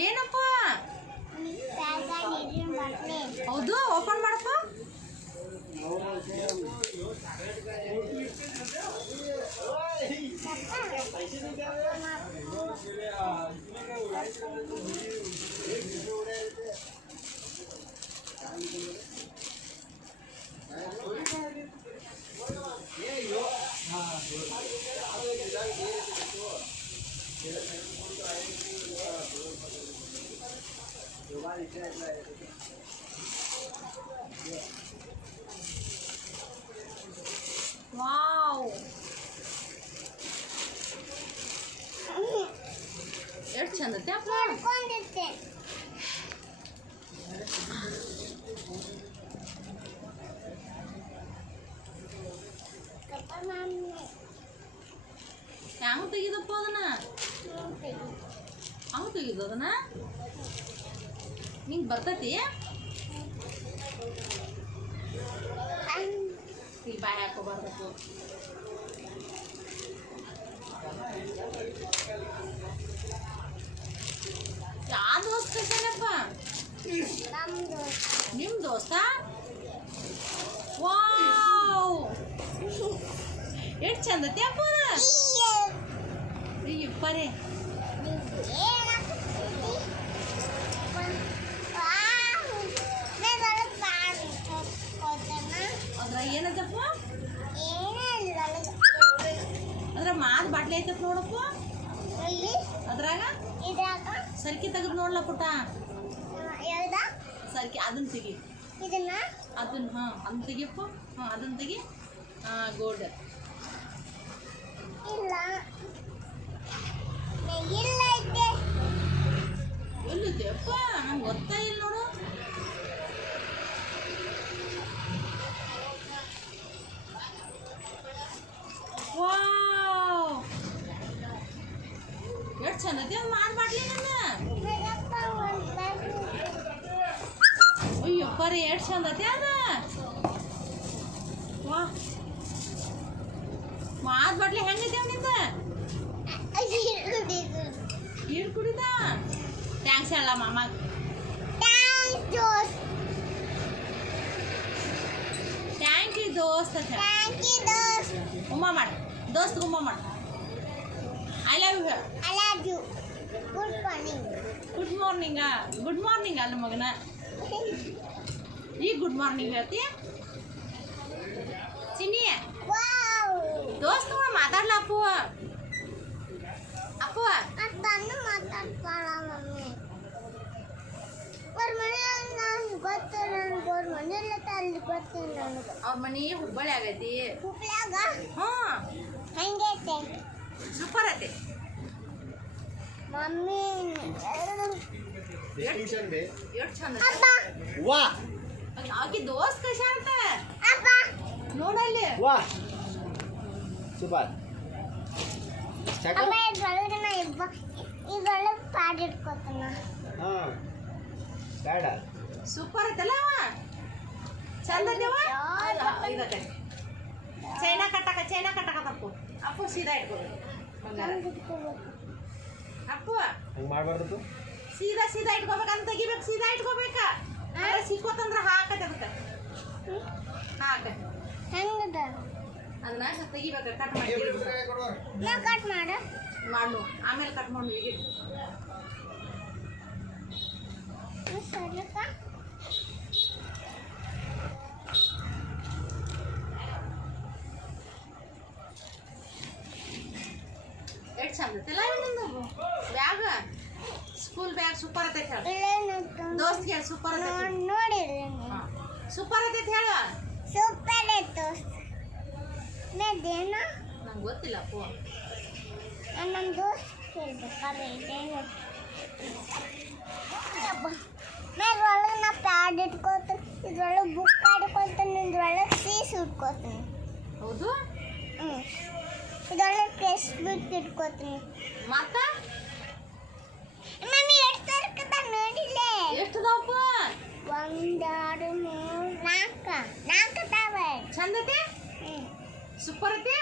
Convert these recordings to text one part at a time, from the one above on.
ಏನಪ್ಪ ಹೌದು ಓಪನ್ ಮಾಡಪ್ಪ ವಾವ್ ಎಷ್ಟು ಚಂದ ಹೆಂಗ್ ತೆಗಿದಪ್ಪ ಅದನ್ನ ಹಂಗೆ ತೆಗಿದು ಅದನ್ನ ನಿಂಗೆ ಬರ್ತೈತಿ ಇಲ್ಲಿ ಬಾಯಿ ಹಾಕೋಬಾರ್ದು ಯಾವ ದೋಸ್ತ ಕಳ್ಸನಪ್ಪ ನಿಮ್ಮ ದೋಸ್ತ ವಾವ್ ಎಷ್ಟು ಚಂದತಿ ಅಪ್ಪ ಇಪ್ಪರೇ ಅದ್ರಾಗ ಏನೈತಪ್ಪ ಅದ್ರ ಮಾದ ಬಾಟ್ಲಿ ಐತಪ್ಪ ನೋಡಪ್ಪ ಅದ್ರಾಗ ಸರ್ಕಿ ತೆಗೆದು ನೋಡ್ಲ ಪುಟ್ಟ ಸರ್ಕಿ ಅದನ್ನ ತೆಗಿ ಅದನ್ನ ಅದನ್ನ ತೆಗಿಯಪ್ಪ ಅದನ್ನ ತೆಗಿ ಗೋಲ್ಡ್ ಎಲ್ಲಿದೆಯಪ್ಪ ನಂಗೆ ಗೊತ್ತಾ ಇಲ್ಲ ನೋಡು ವಾವ್ ಎಷ್ಟು ಚಂದೈತಿ ಅದು ಮಾಡ್ಬಾಡ್ಲಿ ನನ್ನ ಅಯ್ಯಪ್ಪ ರೀ ಎಷ್ಟು ಚಂದೈತಿ ಅದ ವಾ ಮಾಡ್ಬಾಡ್ಲಿ ಹೆಂಗೈತಿ ಅವನಿಂದ ನೀರು ಕುಡಿದ ಥ್ಯಾಂಕ್ಸ್ ಹೇಳ ಮಾಮ ಥ್ಯಾಂಕ್ ಯು ದೋಸ್ತ ಉಮ್ಮ ಮಾಡು ದೋಸ್ತ್ ಉಮ್ಮ ಮಾಡು I love you good morning ಅಲ್ಲ ಮಗನ ಈಗ ಗುಡ್ ಮಾರ್ನಿಂಗ್ ಹೇಳ್ತಿ ಚಿನ್ನಿ ದೋಸ್ತ್ ಮಾತಾಡ್ಲ ಅಪ್ಪು ಅವ್ರ ಮನಿ ಹುಬ್ಬಳ್ಳಿ ಆಗೈತಿ ಸೂಪರ್ ಐತಿ ಮಮ್ಮಿ ಎಷ್ಟು ಚಂದ ಆಕಿ ದೋಸ್ತ್ ಕಶ ಅಂತ ನೋಡಲ್ಲಿ ಸೂಪರ್ ಸೂಪರ್ ಐತಲ್ಲ ಚಂದ ಚೈನಾ ಕಟ್ಟಕತ್ತಪ್ಪು ಅಪ್ಪು ಸೀದಾ ಇಟ್ಕೋಬೇಕು ಅಪ್ಪು ಹಂಗೆ ಮಾಡಬಾರ್ದು ಸೀದಾ ಇಟ್ಕೋಬೇಕಂತ ತೆಗಿಬೇಕು ಸೀದಾ ಇಟ್ಕೋಬೇಕ ಸಿಕ್ಕೋತಂದ್ರ ಹಾಕತ್ತೆ ಅದಕ್ಕೆ ಅದನ್ನ ತೆಗಿಬೇಕ ಕಟ್ ಮಾಡಿ ಮಾಡು ಆಮೇಲೆ ಕಟ್ ಮಾಡಿ ಈಗ ಎಷ್ಟು ಚಂದ ಐತಲ್ಲ ಬ್ಯಾಗ್ ಸ್ಕೂಲ್ ಬ್ಯಾಗ್ ಸೂಪರ್ ಐತೈತೆ ಹೇಳ ದೋಸ್ತ್ ಹೇಳಿ ಸೂಪರ್ ನೋಡಿ ಸೂಪರ್ ಐತೈತೆ ಹೇಳ ಸೂಪರ್ ಐತೆ ನಂಗೆ ಗೊತ್ತಿಲ್ಲ ಅಪ್ಪು ನಮ್ಮ ದೋಸ್ತ್ ಹೇಳ್ಬೇಕಾದ್ರೆ ಇದೇನು ಇದ್ರೊಳಗೆ ನಾ ಪ್ಯಾಡ್ ಇಟ್ಕೋತೀನಿ ಇದ್ರೊಳಗೆ ಬುಕ್ ಇಟ್ಕೊತೀನಿ ಇದ್ರೊಳಗೆ ಸೀಸ್ ಇಟ್ಕೋತೀನಿ ಹೌದು ಇದೊಳಗೆ ಟೆಕ್ಸ್ಟ್ ಬುಕ್ ಇಟ್ಕೋತೀನಿ ಮತ್ತೆ ಮಮ್ಮಿ ಎಷ್ಟು ತರಕದ ನೋಡಿಲ್ಲ ಎಷ್ಟು ಅದಾವಪ್ಪ 1 2 3 4 ಅದಾವೆ ಚಂದ ಐತೆ ಸೂಪರ್ ಐತೆ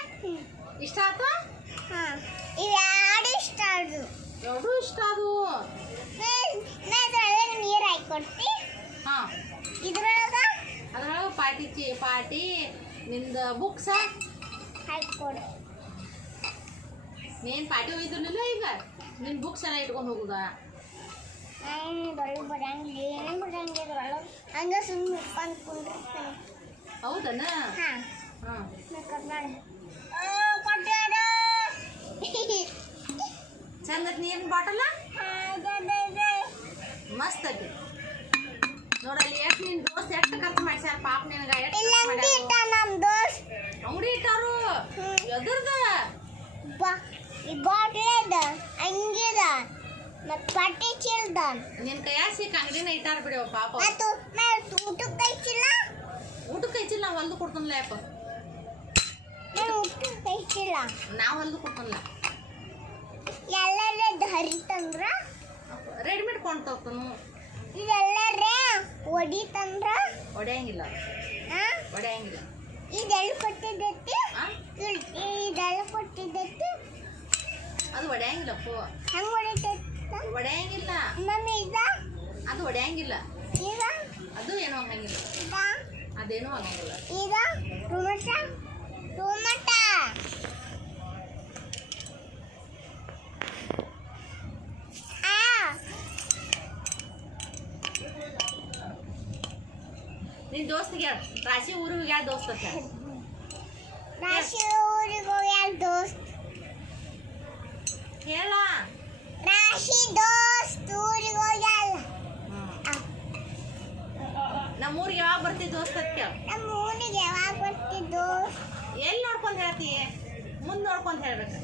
ಇಷ್ಟ ಆಯ್ತು ಹಾಂ ಇವೆರಡು ಇಷ್ಟ ಅದು ಎರಡು ಇಷ್ಟ ಅದು ಇದ್ರೊಳಗೆ ನೀರು ಹಾಕೊಡ್ತಿ. ಹಾಂ ಅದ್ರೊಳಗೆ ಪಾಟಿ ನಿಂದು ಬುಕ್ಸ ಹಾಕೊಡು. ನೀನು ಪಾಟಿ ಒಯ್ದಿರಲಿಲ್ಲ ಈಗ ನಿನ್ನ ಬುಕ್ಸ್ ಎಲ್ಲ ಇಟ್ಕೊಂಡು ಹೋಗುದಾ? ಇದ್ರೊಳಗೆ ಬರಂಗಿಲ್ಲ, ಏನೇನು ಬರಂಗಿಲ್ಲ ಇದ್ರೊಳಗೆ. ಹಂಗೆ ಸುಮ್ಮನೆ ಕುಂದ್ರಿಸ್ತಾನೆ. ಹೌದನ? ಹಾಂ ಹಾಂ ಚಂದ ನೀರಿನ ಬಾಟಲ ಮಸ್ತ್ ಐತಿ ನೋಡಲ್ಲಿ. ಎಷ್ಟು ನಿನ್ನ ದೋಸ್ತ್ ಎಷ್ಟು ಖರ್ಚು ಮಾಡ್ಸ್ಯಾರ ಪಾಪ ನಿನಗ? ಅಂಗಡಿ ಇಟ್ಟಾರು ಎದ್ರದ ಹಂಗಿದ ಮತ್ತು ಪಟ್ಟಿ ಚೀಲ್ದ ನಿನ್ ಕೈಯಾಗ ಸಿಕ್ಕ ಅಂಗಡಿನ ಇಟ್ಟಾರ ಬಿಡವ ಪಾಪ. ಊಟಕ್ಕೆ ಕೈಚಿಲ್ಲ, ಊಟಕ್ಕೆ ಹೆಚ್ಚಿಲ್ಲ ನಾ ಹೊಲ್ದು ಕೊಡ್ತನಲ್ಲ ಯಪ್ಪ. ನಾನು ಊಟಕ್ಕೆ ಕೈಚಿಲ್ಲ, ನಾ ಹೊಲ್ದು ಕೊಡ್ತನಲ್ಲ. ಎಲ್ಲರ ಹರಿತಂದ್ರ ರೆಡಿಮೇಡ್ ಕೊಂಡು ತಗೋನು. ಇದೆಲ್ಲರ ಹೊಡಿತಂದ್ರ ಹೊಡೆಯಂಗಿಲ್ಲ, ಹೊಡೆಯಂಗಿಲ್ಲ. ಇದೆಲ್ಲ ಕೊಟ್ಟಿದ್ದೈತಿ, ಇದೆಲ್ಲ ಕೊಟ್ಟಿದ್ದೈತಿ. ಅದು ಹೊಡೆಯಂಗಿಲ್ಲಪ್ಪು. ಹೆಂಗೆ ಹೊಡಿತೈತಿ? ಹೊಡೆಯಂಗಿಲ್ಲ ಮಮ್ಮಿ ಇದ ಅದು ಹೊಡೆಯಂಗಿಲ್ಲ. ಈಗ ಅದು ಏನೂ ಆಗಂಗಿಲ್ಲ, ಇದ ಅದೇನೂ ಆಗಂಗಿಲ್ಲ. ಈಗ ಟೊಮಟ ಟೊಮಟ ನಿನ್ನ ದೋಸ್ತಿಗೆ ರಾಶಿ ಊರಿಗೆ ಯಾವ ದೋಸ್ತ? ರಾಶಿ ಊರಿಗೆ ಹೋಗ್ಯಾರ ದೋಸ್ತ್. ಹೇಳ ರಾಶಿ ದೋಸ್ತ್ ಊರಿಗೆ ಹೋಗ್ಯಾಳ. ನಮ್ಮೂರಿಗೆ ಯಾವಾಗ ಬರ್ತಿ ದೋಸ್ತ? ನಮ್ಮ ಊರಿಗೆ ಯಾವಾಗ ಬರ್ತಿದ್ದು? ಎಲ್ಲಿ ನೋಡ್ಕೊಂಡು ಹೇಳ್ತಿ? ಮುಂದೆ ನೋಡ್ಕೊಂಡು ಹೇಳ್ಬೇಕು.